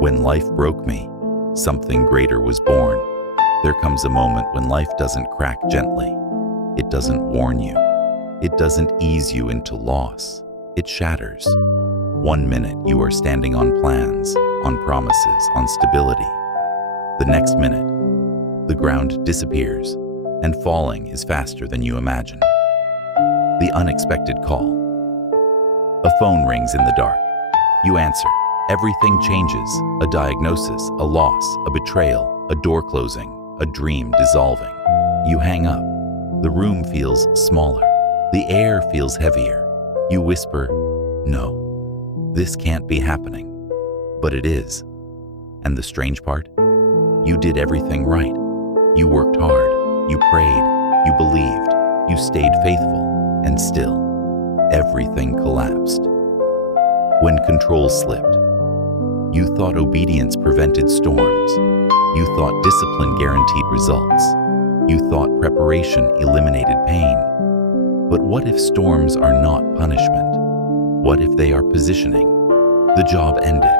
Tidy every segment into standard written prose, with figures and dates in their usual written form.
When life broke me, something greater was born. There comes a moment when life doesn't crack gently. It doesn't warn you. It doesn't ease you into loss. It shatters. 1 minute you are standing on plans, on promises, on stability. The next minute, the ground disappears, and falling is faster than you imagine. The unexpected call. A phone rings in the dark. You answer. Everything changes. A diagnosis, a loss, a betrayal, a door closing, a dream dissolving. You hang up. The room feels smaller. The air feels heavier. You whisper, "No, this can't be happening." But it is. And the strange part? You did everything right. You worked hard. You prayed. You believed. You stayed faithful. And still, everything collapsed. When control slipped, you thought obedience prevented storms. You thought discipline guaranteed results. You thought preparation eliminated pain. But what if storms are not punishment? What if they are positioning? The job ended.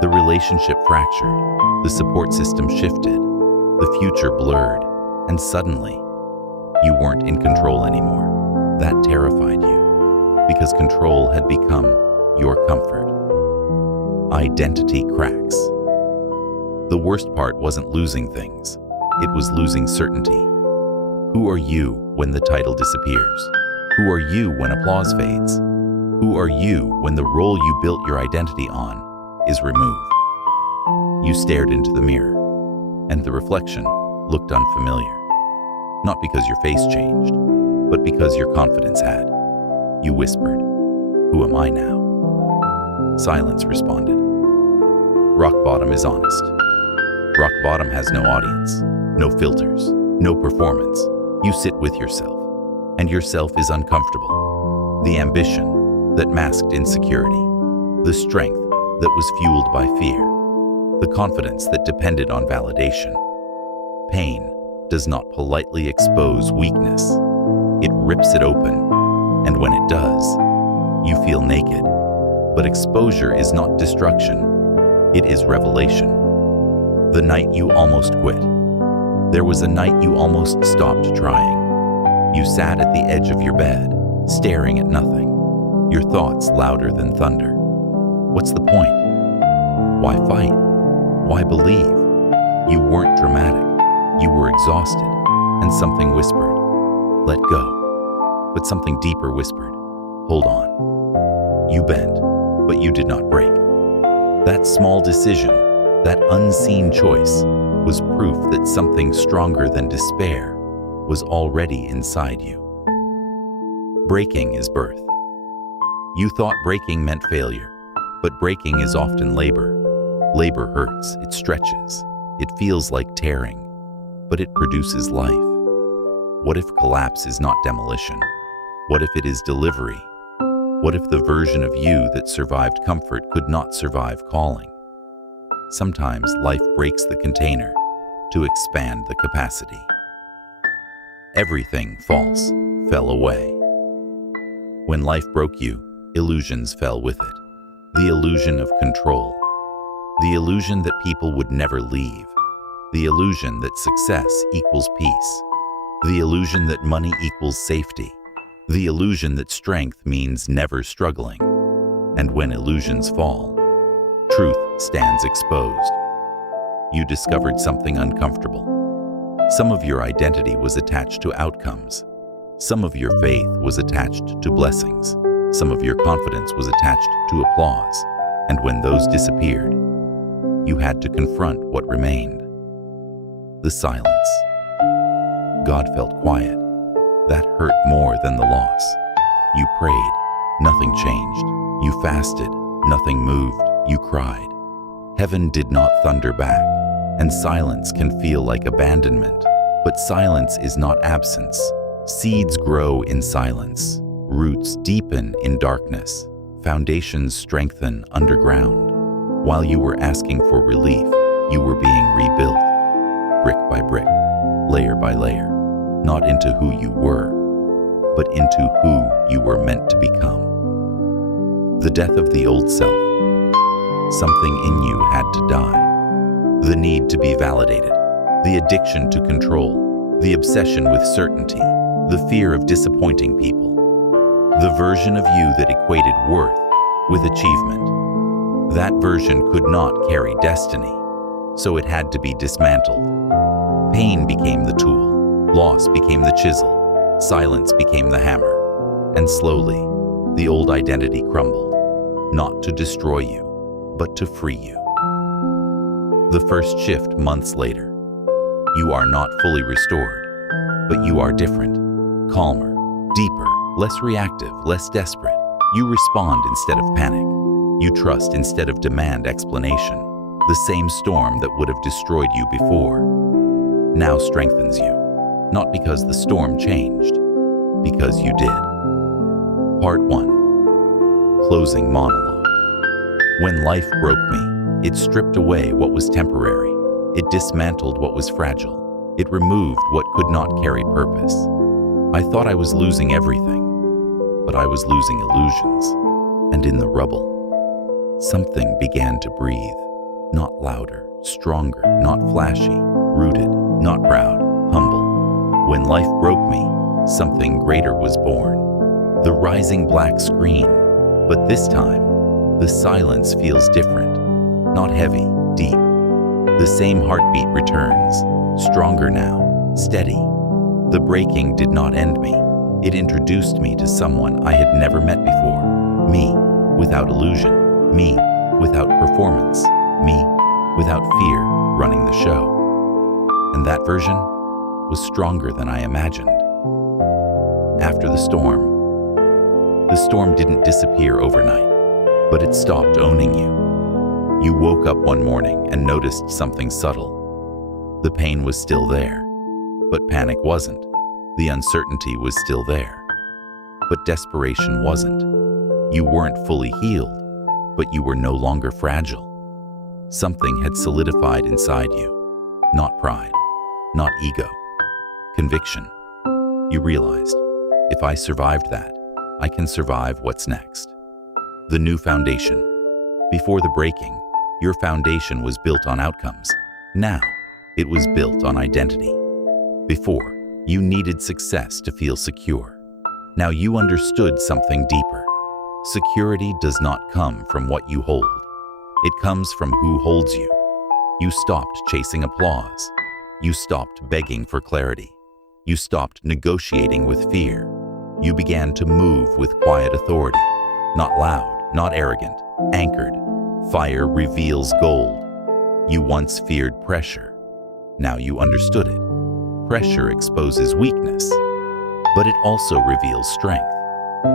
The relationship fractured. The support system shifted. The future blurred. And suddenly, you weren't in control anymore. That terrified you, because control had become your comfort. Identity cracks. The worst part wasn't losing things. It was losing certainty. Who are you when the title disappears? Who are you when applause fades? Who are you when the role you built your identity on is removed? You stared into the mirror, and the reflection looked unfamiliar. Not because your face changed, but because your confidence had. You whispered, "Who am I now?" Silence responded. Rock bottom is honest. Rock bottom has no audience, no filters, no performance. You sit with yourself, and yourself is uncomfortable. The ambition that masked insecurity, the strength that was fueled by fear, the confidence that depended on validation. Pain does not politely expose weakness. It rips it open, and when it does, you feel naked. But exposure is not destruction, it is revelation. The night you almost quit. There was a night you almost stopped trying. You sat at the edge of your bed, staring at nothing, your thoughts louder than thunder. What's the point? Why fight? Why believe? You weren't dramatic. You were exhausted, and something whispered, "Let go." But something deeper whispered, "Hold on." You bent, but you did not break. That small decision, that unseen choice, was proof that something stronger than despair was already inside you. Breaking is birth. You thought breaking meant failure, but breaking is often labor. Labor hurts, it stretches, it feels like tearing, but it produces life. What if collapse is not demolition? What if it is delivery? What if the version of you that survived comfort could not survive calling? Sometimes life breaks the container to expand the capacity. Everything false fell away. When life broke you, illusions fell with it. The illusion of control. The illusion that people would never leave. The illusion that success equals peace. The illusion that money equals safety. The illusion that strength means never struggling. And when illusions fall, truth stands exposed. You discovered something uncomfortable. Some of your identity was attached to outcomes. Some of your faith was attached to blessings. Some of your confidence was attached to applause. And when those disappeared, you had to confront what remained. The silence. God felt quiet. That hurt more than the loss. You prayed. Nothing changed. You fasted. Nothing moved. You cried. Heaven did not thunder back. And silence can feel like abandonment. But silence is not absence. Seeds grow in silence. Roots deepen in darkness. Foundations strengthen underground. While you were asking for relief, you were being rebuilt. Brick by brick, layer by layer. Not into who you were, but into who you were meant to become. The death of the old self. Something in you had to die. The need to be validated, the addiction to control, the obsession with certainty, the fear of disappointing people. The version of you that equated worth with achievement. That version could not carry destiny, so it had to be dismantled. Pain became the tool, loss became the chisel, silence became the hammer, and slowly, the old identity crumbled, not to destroy you, but to free you. The first shift months later. You are not fully restored, but you are different, calmer, deeper, less reactive, less desperate. You respond instead of panic. You trust instead of demand explanation. The same storm that would have destroyed you before now strengthens you, not because the storm changed, because you did. Part 1. Closing monologue. When life broke me, it stripped away what was temporary. It dismantled what was fragile. It removed what could not carry purpose. I thought I was losing everything, but I was losing illusions. And in the rubble, something began to breathe. Not louder, stronger, not flashy, rooted, not proud, humble. When life broke me, something greater was born. The rising black screen, but this time, the silence feels different. Not heavy, deep. The same heartbeat returns, stronger now, steady. The breaking did not end me. It introduced me to someone I had never met before. Me, without illusion. Me, without performance. Me, without fear running the show. And that version was stronger than I imagined. After the storm didn't disappear overnight, but it stopped owning you. You woke up one morning and noticed something subtle. The pain was still there, but panic wasn't. The uncertainty was still there, but desperation wasn't. You weren't fully healed, but you were no longer fragile. Something had solidified inside you. Not pride, not ego, conviction. You realized, if I survived that, I can survive what's next. The new foundation. Before the breaking, your foundation was built on outcomes. Now, it was built on identity. Before, you needed success to feel secure. Now you understood something deeper. Security does not come from what you hold. It comes from who holds you. You stopped chasing applause. You stopped begging for clarity. You stopped negotiating with fear. You began to move with quiet authority. Not loud, not arrogant, anchored. Fire reveals gold. You once feared pressure. Now you understood it. Pressure exposes weakness, but it also reveals strength.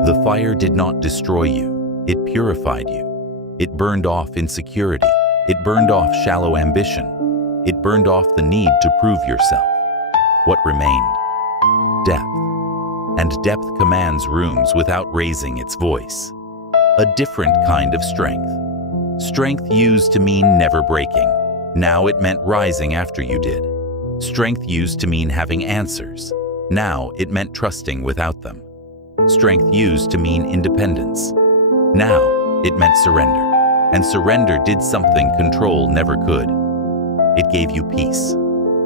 The fire did not destroy you. It purified you. It burned off insecurity. It burned off shallow ambition. It burned off the need to prove yourself. What remained? Depth. And depth commands rooms without raising its voice. A different kind of strength. Strength used to mean never breaking. Now it meant rising after you did. Strength used to mean having answers. Now it meant trusting without them. Strength used to mean independence. Now it meant surrender. And surrender did something control never could. It gave you peace.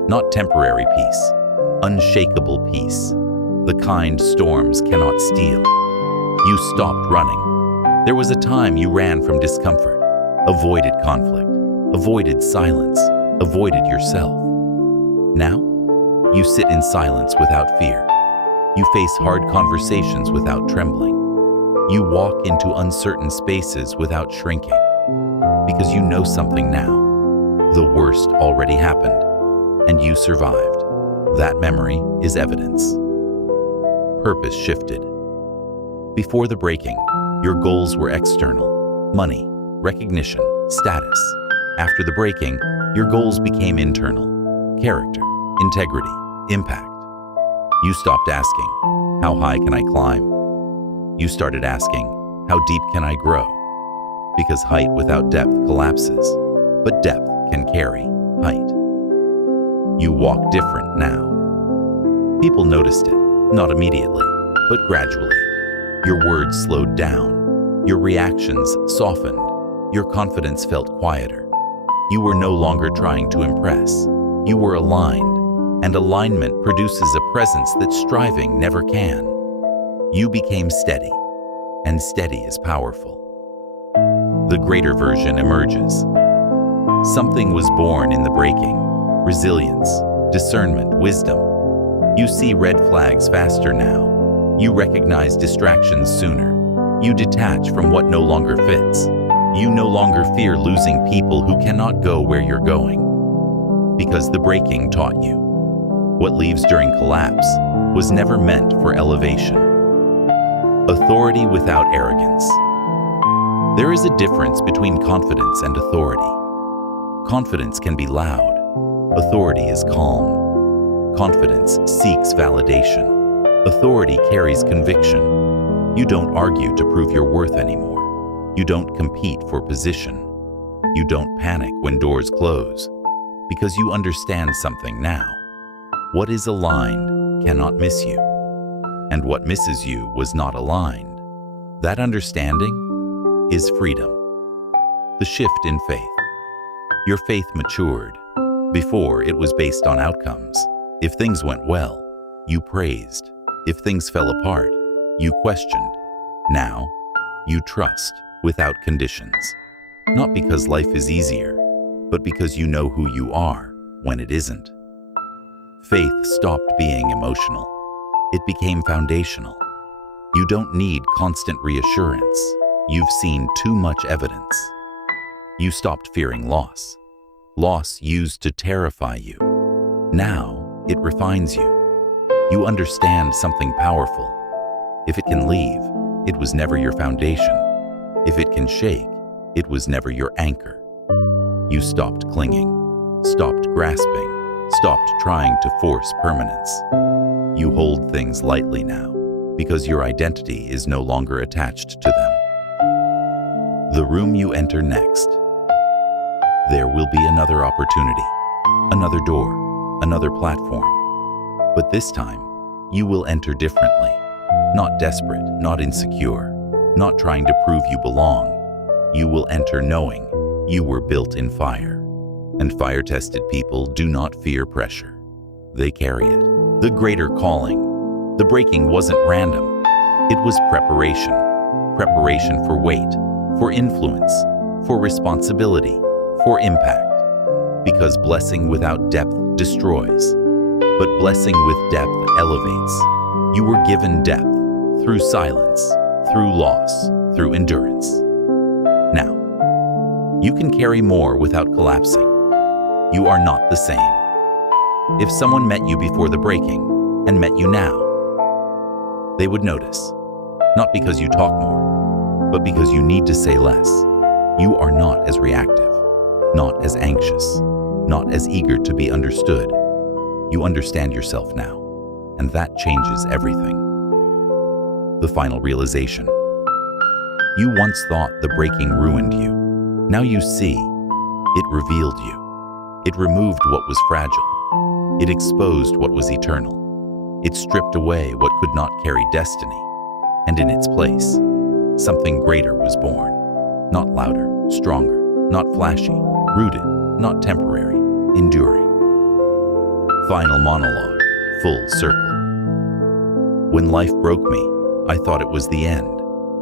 Not temporary peace. Unshakable peace. The kind storms cannot steal. You stopped running. There was a time you ran from discomfort, avoided conflict, avoided silence, avoided yourself. Now, you sit in silence without fear. You face hard conversations without trembling. You walk into uncertain spaces without shrinking. Because you know something now. The worst already happened, and you survived. That memory is evidence. Purpose shifted. Before the breaking, your goals were external: money, recognition, status. After the breaking, your goals became internal: character, integrity, impact. You stopped asking, how high can I climb? You started asking, how deep can I grow? Because height without depth collapses, but depth can carry height. You walk different now. People noticed it, not immediately, but gradually. Your words slowed down. Your reactions softened. Your confidence felt quieter. You were no longer trying to impress. You were aligned, and alignment produces a presence that striving never can. You became steady, and steady is powerful. The greater version emerges. Something was born in the breaking: resilience, discernment, wisdom. You see red flags faster now. You recognize distractions sooner. You detach from what no longer fits. You no longer fear losing people who cannot go where you're going. Because the breaking taught you. What leaves during collapse was never meant for elevation. Authority without arrogance. There is a difference between confidence and authority. Confidence can be loud. Authority is calm. Confidence seeks validation. Authority carries conviction. You don't argue to prove your worth anymore. You don't compete for position. You don't panic when doors close, because you understand something now. What is aligned cannot miss you, and what misses you was not aligned. That understanding is freedom. The shift in faith. Your faith matured. Before, it was based on outcomes. If things went well, you praised. If things fell apart, you questioned. Now, you trust without conditions. Not because life is easier, but because you know who you are when it isn't. Faith stopped being emotional. It became foundational. You don't need constant reassurance. You've seen too much evidence. You stopped fearing loss. Loss used to terrify you. Now, it refines you. You understand something powerful. If it can leave, it was never your foundation. If it can shake, it was never your anchor. You stopped clinging, stopped grasping, stopped trying to force permanence. You hold things lightly now, because your identity is no longer attached to them. The room you enter next. There will be another opportunity, another door, another platform. But this time, you will enter differently. Not desperate, not insecure, not trying to prove you belong. You will enter knowing you were built in fire. And fire-tested people do not fear pressure. They carry it. The greater calling. The breaking wasn't random. It was preparation. Preparation for weight, for influence, for responsibility, for impact. Because blessing without depth destroys. But blessing with depth elevates. You were given depth. Through silence, through loss, through endurance. Now, you can carry more without collapsing. You are not the same. If someone met you before the breaking and met you now, they would notice. Not because you talk more, but because you need to say less. You are not as reactive, not as anxious, not as eager to be understood. You understand yourself now, and that changes everything. The final realization. You once thought the breaking ruined you. Now you see, it revealed you. It removed what was fragile. It exposed what was eternal. It stripped away what could not carry destiny. And in its place, something greater was born. Not louder, stronger, not flashy, rooted, not temporary, enduring. Final monologue, full circle. When life broke me, I thought it was the end.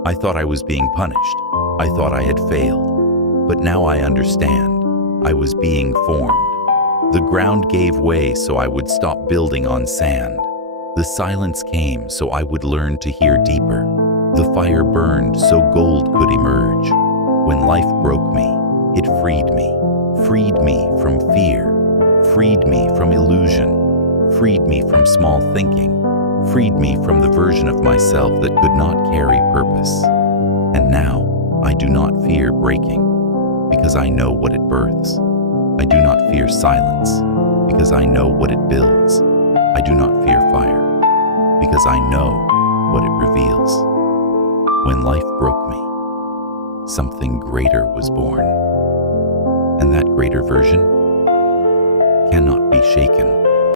I thought I was being punished. I thought I had failed. But now I understand. I was being formed. The ground gave way so I would stop building on sand. The silence came so I would learn to hear deeper. The fire burned so gold could emerge. When life broke me, it freed me from fear, freed me from illusion, freed me from small thinking, freed me from the version of myself that could not carry purpose. And now, I do not fear breaking, because I know what it births. I do not fear silence, because I know what it builds. I do not fear fire, because I know what it reveals. When life broke me, something greater was born. And that greater version cannot be shaken.